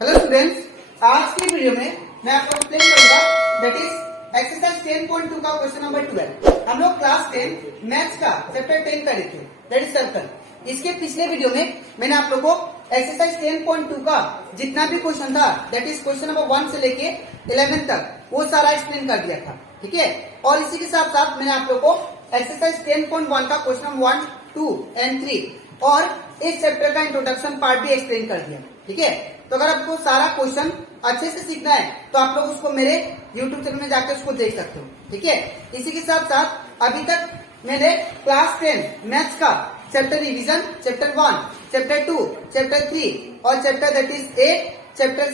Hello students, आज की video में मैं आपको एक्सप्लेन करूंगा दैट इज एक्सरसाइज 10.2 का क्वेश्चन नंबर 12। हम लोग क्लास 10 मैथ्स का चैप्टर 10 कर रहे थे दैट इज सर्कल। इसके पिछले वीडियो में मैंने आप लोगों को एक्सरसाइज 10.2 का जितना भी क्वेश्चन था दैट इज क्वेश्चन नंबर 1 से लेके 11 तक वो सारा एक्सप्लेन कर दिया था, ठीक है। और इसी के साथ साथ मैंने आप लोगों को एक्सरसाइज 10.1 का क्वेश्चन नंबर 1, 2 एंड 3 और इस चैप्टर का इंट्रोडक्शन पार्ट भी एक्सप्लेन कर दिया, ठीक है। तो अगर आपको सारा क्वेश्चन अच्छे से सीखना है तो आप लोग उसको मेरे YouTube चैनल में जाकर उसको देख सकते हो, ठीक है। इसी के साथ साथ अभी तक मैंने क्लास 10 मैथ्स का chapter revision, chapter 1, chapter 2, chapter 3 और chapter that is 8, chapter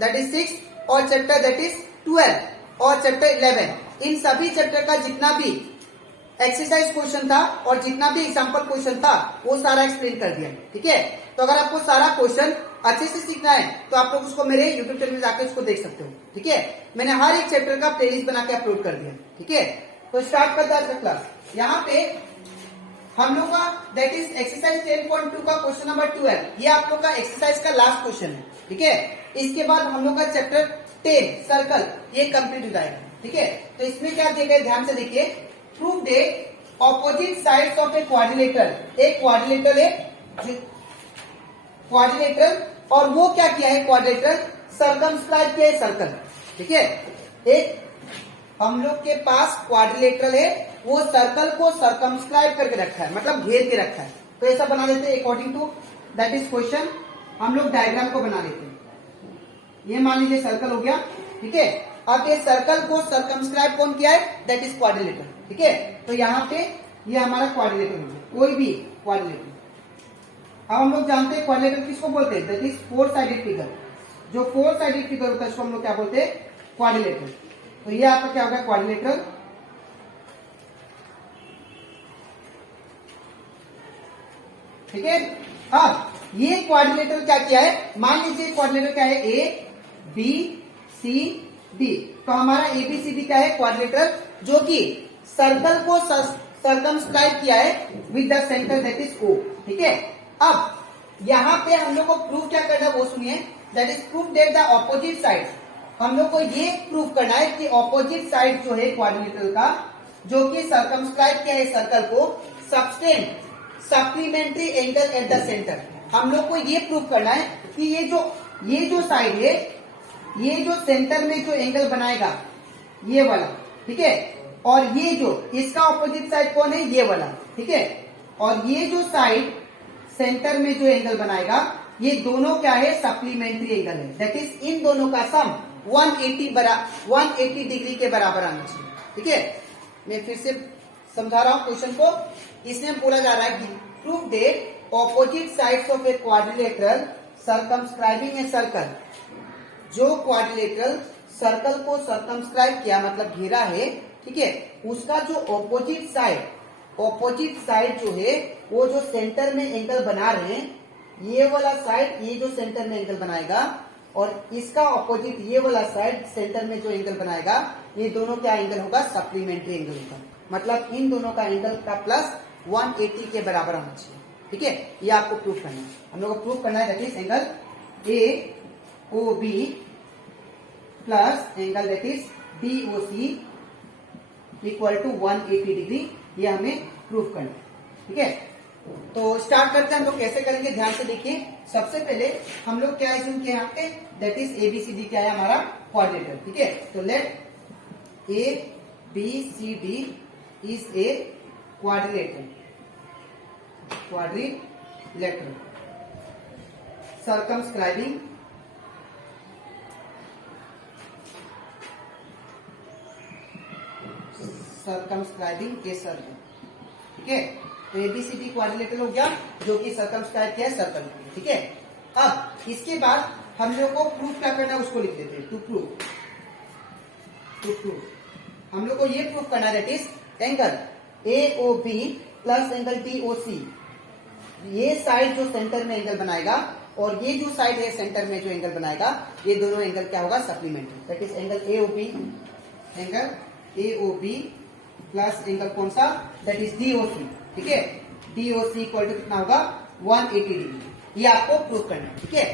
that is 6 और चैप्टर दैट इज 12 और चैप्टर 11, इन सभी चैप्टर का जितना भी एक्सरसाइज क्वेश्चन था और जितना भी एग्जाम्पल क्वेश्चन था वो सारा एक्सप्लेन कर दिया, ठीक है। तो अगर आपको सारा क्वेश्चन अच्छे से सीखना है तो आप लोग उसको मेरे YouTube चैनल में जाकर उसको देख सकते हो, ठीक है। मैंने हर एक चैप्टर का प्लेलिस्ट बना के अपलोड कर दिया, ठीक है। तो स्टार्ट करते हैं आज का क्लास। यहाँ पे हम लोग का दैट इज एक्सरसाइज 10.2 का क्वेश्चन नंबर 12, ये आप लोग का एक्सरसाइज का लास्ट क्वेश्चन है, ठीक है। इसके बाद हम लोग का चैप्टर 10 सर्कल ये कंप्लीट हो जाएगा, ठीक है। तो इसमें क्या दिया गया ध्यान से देखिए, prove the opposite sides of a quadrilateral. एक क्वाड्रिलेटरल है, क्वाड्रिलेटरल, और वो क्या किया है क्वाड्रिलेटरल सर्कमस्क्राइब किया है सर्कल, ठीक है। एक हम लोग के पास क्वाड्रिलेटरल है, वो सर्कल को सर्कमस्क्राइब करके रखा है, मतलब घेर के रखा है। तो ऐसा बना देते हैं according to that is question. हम लोग डायग्राम को बना लेते हैं। ये मान लीजिए सर्कल हो गया, ठीक है। अब ये सर्कल को सर्कमस्क्राइब कौन किया है, दैट इज क्वाड्रिलेटरल, ठीक है। तो यहाँ पे ये हमारा क्वाड्रिलेटरल हो गया, कोई भी क्वाड्रिलेटरल। अब हम लोग जानते हैं क्वाड्रिलेटरल किसको बोलते हैं, that is four sided figure. जो फोर साइडेड फिगर होता है उसको हम लोग क्या बोलते हैं, क्वाड्रिलेटरल। तो ये आपका क्या होगा क्वाड्रिलेटरल, ठीक है। अब ये क्वाड्रिलेटरल क्या किया है, मान लीजिए क्वाड्रिलेटरल क्या है, ए बी सी डी। तो हमारा एबीसीडी क्या है क्वाड्रिलेटरल, जो कि सर्कल को सर्कमस्क्राइब किया है with the centre that is O, ठीक है। अब यहाँ पे हम लोग को प्रूव क्या करना है वो सुनिए, that is prove that the opposite side. हम लोग को ये प्रूव करना है कि ऑपोजिट साइड जो है क्वाड्रिलेटरल का, जो कि सर्कमस्क्राइब किया है सर्कल को, subtend supplementary angle at the centre. हम लोग को ये प्रूव करना है कि ये जो साइड है, ये जो सेंटर में जो एंगल बनाएगा ये वाला, ठीक है। और ये जो इसका ऑपोजिट साइड कौन है, ये वाला, ठीक है। और ये जो साइड सेंटर में जो एंगल बनाएगा ये दोनों क्या है, सप्लीमेंट्री एंगल है। दैट इज इन दोनों का सम 180 डिग्री के बराबर आना चाहिए, ठीक है। मैं फिर से समझा रहा हूं क्वेश्चन को। इसमें बोला जा रहा है कि prove that opposite sides of A quadrilateral circumscribing a circle. जो क्वाड्रिलेटरल सर्कल को सर्कमस्क्राइब किया मतलब घेरा है, ठीक है, उसका जो ऑपोजिट साइड जो है वो जो सेंटर में एंगल बना रहे हैं, ये वाला साइड, ये जो सेंटर में एंगल बनाएगा और इसका ऑपोजिट ये वाला साइड सेंटर में जो एंगल बनाएगा, ये दोनों क्या एंगल होगा, सप्लीमेंट्री एंगल होगा। मतलब इन दोनों का एंगल का प्लस 180 के बराबर होना चाहिए, ठीक है। ये आपको प्रूव करना है, हम लोग को प्रूव करना है that is angle A O B plus angle that is D O C equal to 180 degree. ये हमें प्रूव करना है, ठीक है। तो स्टार्ट करते हैं हम लोग कैसे करेंगे, ध्यान से देखिए। सबसे पहले हम लोग क्या इसमें किया यहाँ पे, दैट इज एबीसीडी क्या है हमारा क्वाड्रिलेटरल, ठीक है। तो let A B C D is a quadrilateral circumscribing a circle, ठीक है। तो एबीसीडी क्वाड्रिलेटरल हो गया जो कि सर्कमस्क्राइब किया है सर्कल, ठीक है। अब इसके बाद हम लोग को प्रूफ क्या करना है उसको लिख देते हैं, टू प्रूफ हम लोग को ये प्रूफ करना है that is angle A O B plus angle D O C. ये साइड जो सेंटर में एंगल बनाएगा और ये जो साइड है सेंटर में जो एंगल बनाएगा, ये दोनों एंगल क्या होगा, supplementary. That is angle A O B plus angle कौन सा, that is D O C, ठीक है। D O C equal to कितना होगा, 180 डिग्री। ये आपको प्रूव करना है, ठीक है।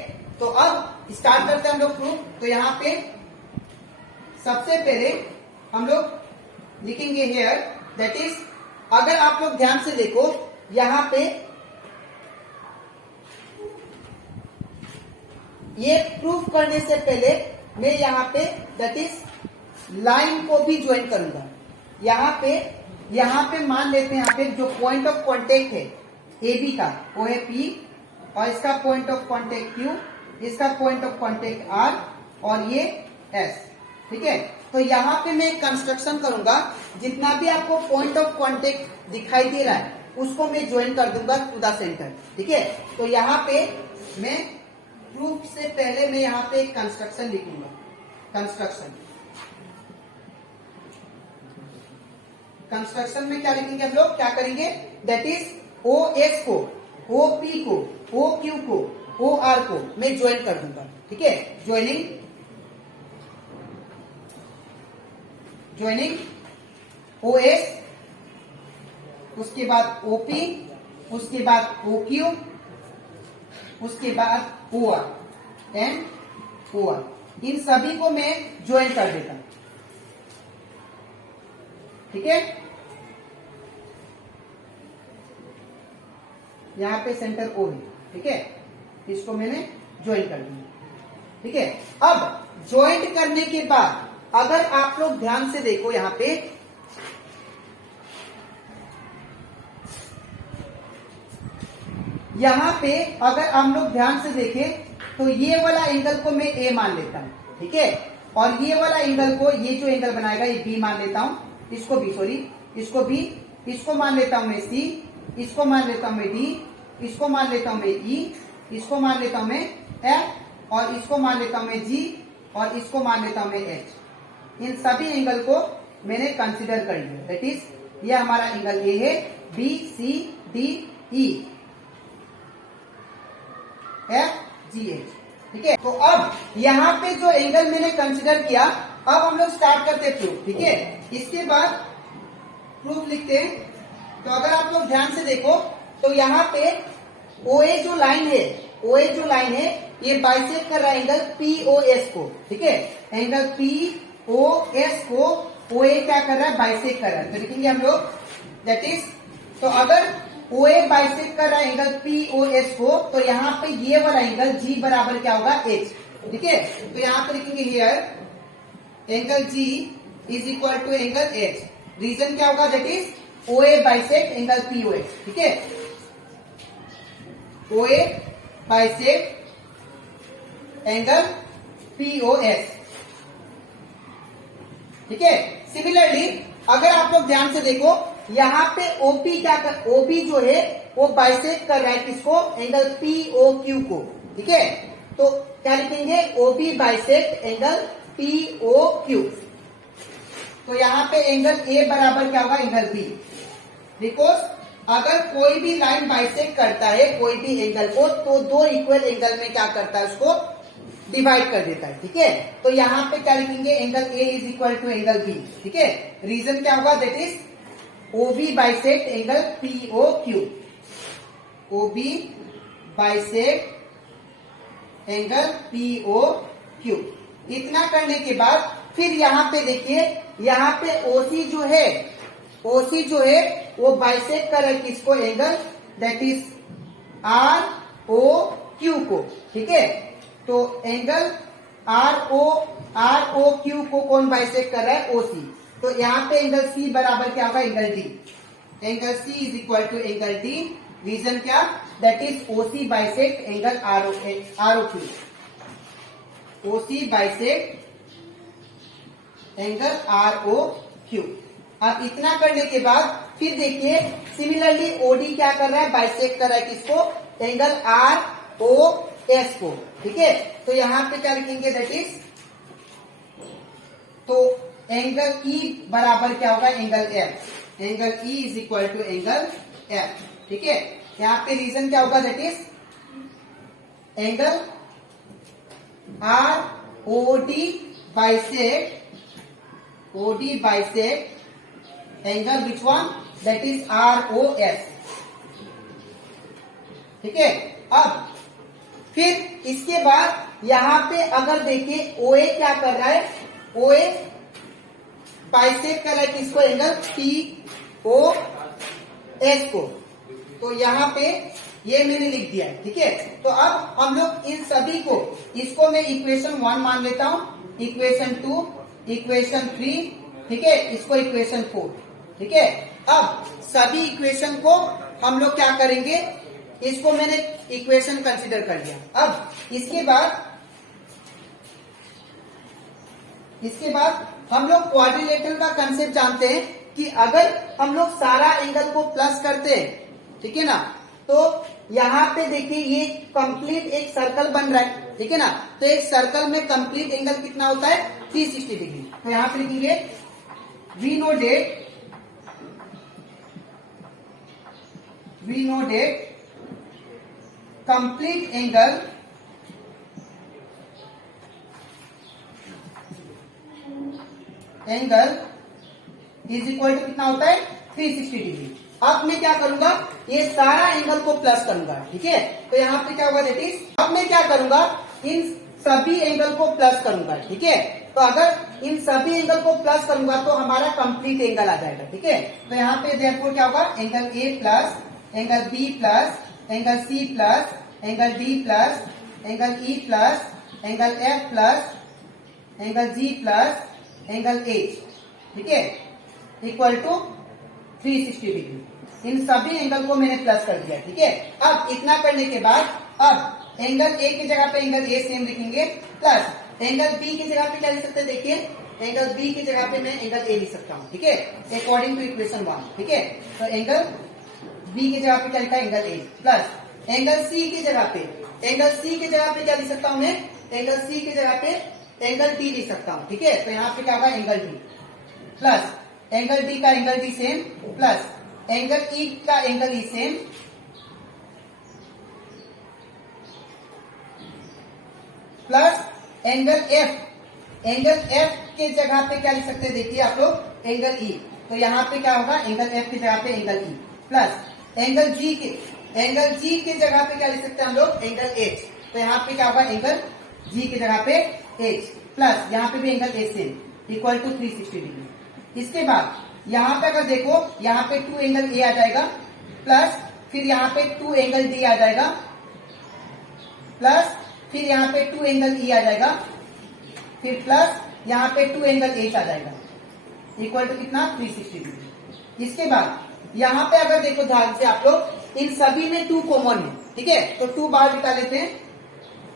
तो अब स्टार्ट करते हैं हम लोग प्रूफ। तो यहाँ पे सबसे पहले हम लोग लिखेंगे हेयर, दैट इज, अगर आप लोग ध्यान से देखो यहाँ पे ये प्रूफ करने से पहले मैं यहाँ पे दैट इज लाइन को भी ज्वाइन करूंगा। यहाँ पे मान लेते हैं यहाँ पे जो पॉइंट ऑफ कांटेक्ट है ए बी का वो है P, और इसका पॉइंट ऑफ कांटेक्ट Q, इसका पॉइंट ऑफ कांटेक्ट R, और ये S। ठीक है, तो यहाँ पे मैं कंस्ट्रक्शन करूंगा, जितना भी आपको पॉइंट ऑफ कांटेक्ट दिखाई दे रहा है उसको मैं ज्वाइन कर दूंगा टू द सेंटर। ठीक है, तो यहाँ पे मैं प्रूफ से पहले मैं यहाँ पे एक कंस्ट्रक्शन लिखूंगा। कंस्ट्रक्शन में क्या लिखेंगे हम लोग, क्या करेंगे, दैट इज OS को, OP को, OQ को, OR को मैं ज्वाइन कर दूंगा। ठीक है, ज्वाइनिंग OS, उसके बाद OP, उसके बाद OQ, उसके बाद OR एंड OR, इन सभी को मैं ज्वाइन कर देता हूं। ठीक है, यहां पे सेंटर O है। ठीक है, इसको मैंने ज्वाइन कर दिया। ठीक है, अब ज्वाइंट करने के बाद अगर आप लोग ध्यान से देखो यहां पे अगर हम लोग ध्यान से देखें तो ये वाला एंगल को मैं A मान लेता हूं। ठीक है, और ये वाला एंगल को, ये जो एंगल बनाएगा ये B मान लेता हूं, इसको B, इसको मान लेता हूं मैं C, इसको मान लेता हूं मैं D, इसको मान लेता हूं मैं E, इसको मान लेता हूं मैं F, और इसको मान लेता हूं मैं G, और इसको मान लेता हूं मैं H। इन सभी एंगल को मैंने कंसीडर कर लिया, दैट इज ये हमारा एंगल A है, B C D E F G H। ठीक है, तो अब यहाँ पे जो एंगल मैंने कंसीडर किया, अब हम लोग स्टार्ट करते हैं प्रूफ। ठीक है, इसके बाद प्रूफ लिखते हैं। तो अगर आप लोग ध्यान से देखो तो यहाँ पे OA जो लाइन है ये बाइसेक्ट कर रहा है एंगल POS को। ठीक है, एंगल POS को OA क्या कर रहा है, बाइसेक्ट कर रहा है। तो लिखेंगे हम लोग दैट इज, तो अगर OA बाइसेक्ट कर रहा है एंगल POS को, तो यहाँ पे ये वाला एंगल G बराबर क्या होगा, H। ठीक है, तो यहाँ पे लिखेंगे here angle G is equal to angle H। Reason क्या होगा, that is OA bisect angle POS। ठीक है, OA बाइसेक्ट एंगल POS। ठीक है, सिमिलरली अगर आप लोग ध्यान से देखो यहाँ पे OP जो है वो बाइसेक्ट कर रहा है किसको, एंगल POQ को। ठीक है, तो क्या लिखेंगे, OB बाइसेक्ट एंगल POQ। तो यहाँ पे एंगल A बराबर क्या होगा, एंगल B। बिकॉज अगर कोई भी लाइन बाइसेक्ट करता है कोई भी एंगल को, तो दो इक्वल एंगल में क्या करता है, उसको डिवाइड कर देता है। ठीक है, तो यहाँ पे क्या लिखेंगे, angle A is equal to angle B। ठीक है, रीजन क्या होगा, that is OB bisect angle POQ, OB bisect angle POQ। इतना करने के बाद फिर यहाँ पे देखिए, यहाँ पे OC जो है वो बाइसेक्ट कर रहा है किसको, एंगल दैट इज ROQ को। ठीक है, तो एंगल ROQ को कौन बाइसेक्ट कर रहा है, OC। तो यहाँ पे एंगल C बराबर क्या होगा, angle D। Angle C is equal to angle D। Reason क्या, that is OC bisect angle ROQ। OC bisect angle ROQ। अब इतना करने के बाद फिर देखिए सिमिलरली OD क्या कर रहा है, बाइसेक्ट कर रहा है किसको, एंगल ROS को। ठीक है, तो यहाँ पे क्या लिखेंगे, दैट इज, तो एंगल E बराबर क्या होगा, angle F। Angle E is equal to angle F। ठीक है, यहाँ पे रीजन क्या होगा, that is angle ROD bisect angle which one, that is ROS। ठीक है, अब फिर इसके बाद यहाँ पे अगर देखिए OA क्या कर रहा है, OA बाइसेक्ट कर रहा है किसको, एंगल POS को। तो यहाँ पे ये मैंने लिख दिया है, ठीक है। तो अब हम लोग इन सभी को, इसको मैं इक्वेशन 1 मान लेता हूं, इक्वेशन 2, इक्वेशन 3, ठीक है, इसको इक्वेशन 4, ठीक है। अब सभी इक्वेशन को हम लोग क्या करेंगे, इसको मैंने इक्वेशन कंसीडर कर लिया। अब इसके बाद हम लोग क्वाड्रिलेटरल का कंसेप्ट जानते हैं कि अगर हम लोग सारा एंगल को प्लस करते हैं, ठीक है ना, तो यहाँ पे देखिए ये कंप्लीट एक सर्कल बन रहा है, ठीक है ना। तो एक सर्कल में कंप्लीट एंगल कितना होता है, 360 डिग्री। तो यहाँ पे लिखेंगे we know that complete angle is equal to कितना होता है, 360 डिग्री। अब मैं क्या करूंगा, ये सारा एंगल को प्लस करूंगा, ठीक है। तो यहाँ पे क्या होगा, दैट इज, अब मैं क्या करूंगा, इन सभी एंगल को प्लस करूंगा, ठीक है। तो अगर इन सभी एंगल को प्लस करूंगा तो हमारा कंप्लीट एंगल आ जाएगा, ठीक है। तो यहाँ पे देयरफॉर क्या होगा, angle A plus, angle B plus, angle C plus, angle D plus, angle E plus, angle F plus, angle G plus, angle H, ठीक है, इक्वल टू 360 डिग्री। इन सभी एंगल को मैंने प्लस कर दिया, ठीक है। अब इतना करने के बाद अब एंगल A की जगह पे एंगल A सेम लिखेंगे, प्लस एंगल B की जगह पे क्या लिख सकते हैं, देखिए एंगल B की जगह पे मैं एंगल A लिख सकता हूँ, ठीक है, अकॉर्डिंग टू इक्वेशन 1, ठीक है। तो एंगल B की जगह पे क्या लिखा है, angle A, plus angle C की जगह पे, एंगल C की जगह पे क्या लिख सकता हूँ मैं, एंगल C की जगह पे एंगल D लिख सकता हूँ, ठीक है। तो यहाँ पे क्या होगा, angle D plus angle D का angle D same, plus angle E का angle E same, plus angle F के जगह पे क्या लिख सकते हैं, देखिए आप लोग एंगल E। तो यहाँ पे क्या होगा, एंगल F की जगह पे angle E, plus angle G के जगह पे क्या लिख सकते हैं हम लोग, एंगल H। तो यहाँ पे क्या होगा, एंगल G की जगह पे H, प्लस यहाँ पे भी angle H same, equal to 360 degree. इसके बाद यहाँ पे अगर देखो, यहाँ पे 2 एंगल A आ जाएगा, प्लस फिर यहाँ पे 2 एंगल D आ जाएगा, प्लस फिर यहाँ पे 2 एंगल E आ जाएगा, फिर प्लस यहाँ पे 2 एंगल H आ जाएगा, इक्वल टू कितना, 360 डिग्री। इसके बाद यहाँ पे अगर देखो ध्यान से आप लोग, इन सभी में 2 कॉमन है, ठीक है। तो 2 बाहर निकाल लेते हैं,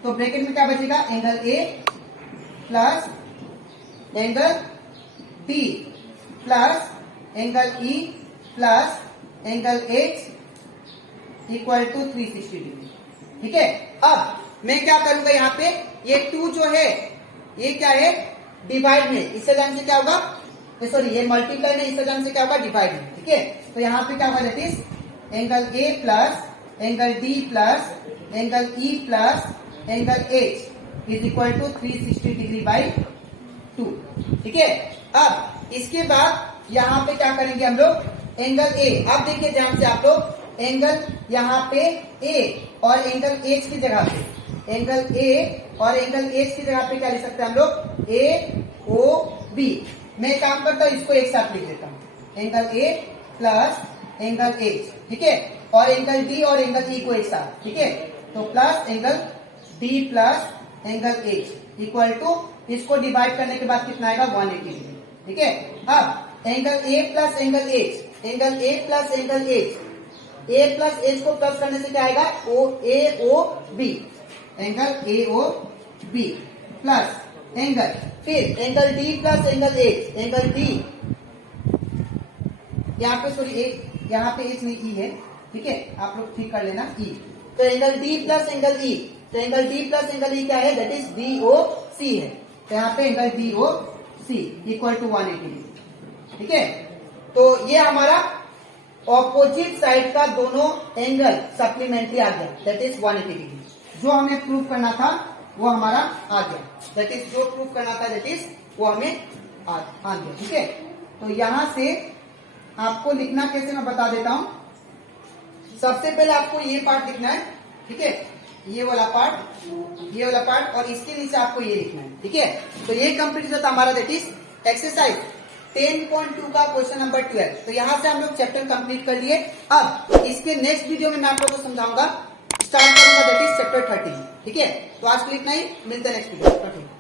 तो ब्रैकेट में क्या बचेगा, angle A plus angle D plus angle E plus angle H equal to 360 degree, ठीक है। अब मैं क्या करूंगा, यहाँ पे ये 2 जो है ये क्या है, डिवाइड में, इससे जाने से क्या होगा, सॉरी ये मल्टीप्लाई में, इससे जाने से क्या होगा, डिवाइड में, ठीक है। तो यहाँ पे क्या होगा, that is angle A plus angle D plus angle E plus angle H is equal to 360 degree by 2, ठीक है। अब इसके बाद यहाँ पे क्या करेंगे हम लोग, एंगल A, अब देखिए ध्यान से आप लोग, एंगल यहाँ पे A और एंगल H की जगह पे, एंगल A और एंगल H की जगह पे क्या लिख सकते हैं हम लोग, AOB। मैं काम करता हूँ, इसको एक साथ लिख देता हूँ, angle A plus angle H, ठीक है, और एंगल D और एंगल E को एक साथ, ठीक है। तो plus angle D plus angle H equal to, इसको डिवाइड करने के बाद कितना आएगा, 180 डिग्री, ठीक है। अब angle A plus angle H, angle A plus angle H, A plus H को प्लस करने से क्या आएगा, AOB, angle AOB plus angle, फिर angle D plus angle H, angle D, यहाँ पे सॉरी यहाँ पे H नहीं E है, ठीक है, आप लोग ठीक कर लेना E। तो angle D plus angle E, तो angle D plus angle E क्या है, दैट इज BOC है। तो यहाँ पे angle BOC equal to 180 degree, ठीक है। तो ये हमारा ऑपोजिट साइड का दोनों एंगल सप्लीमेंट्री आ गया, दैट इज 180 डिग्री। जो हमें प्रूव करना था वो हमारा आ गया, दैट इज जो प्रूव करना था दैट इज वो हमें आ गया, ठीक है। तो यहां से आपको लिखना कैसे मैं बता देता हूं। सबसे पहले आपको ये पार्ट लिखना है, ठीक है। ये वाला पार्ट और इसके नीचे आपको ये लिखना है, ठीक है। तो ये कंप्लीट होता हमारा, दैट इज एक्सरसाइज 10.2 का क्वेश्चन नंबर 12। तो यहाँ से हम लोग चैप्टर कंप्लीट कर लिए। अब इसके नेक्स्ट वीडियो में मैं आप लोगों को समझाऊंगा, स्टार्ट करूंगा दैट इज चैप्टर 13, ठीक है। तो आज के लिए इतना ही, मिलते हैं नेक्स्ट वीडियो।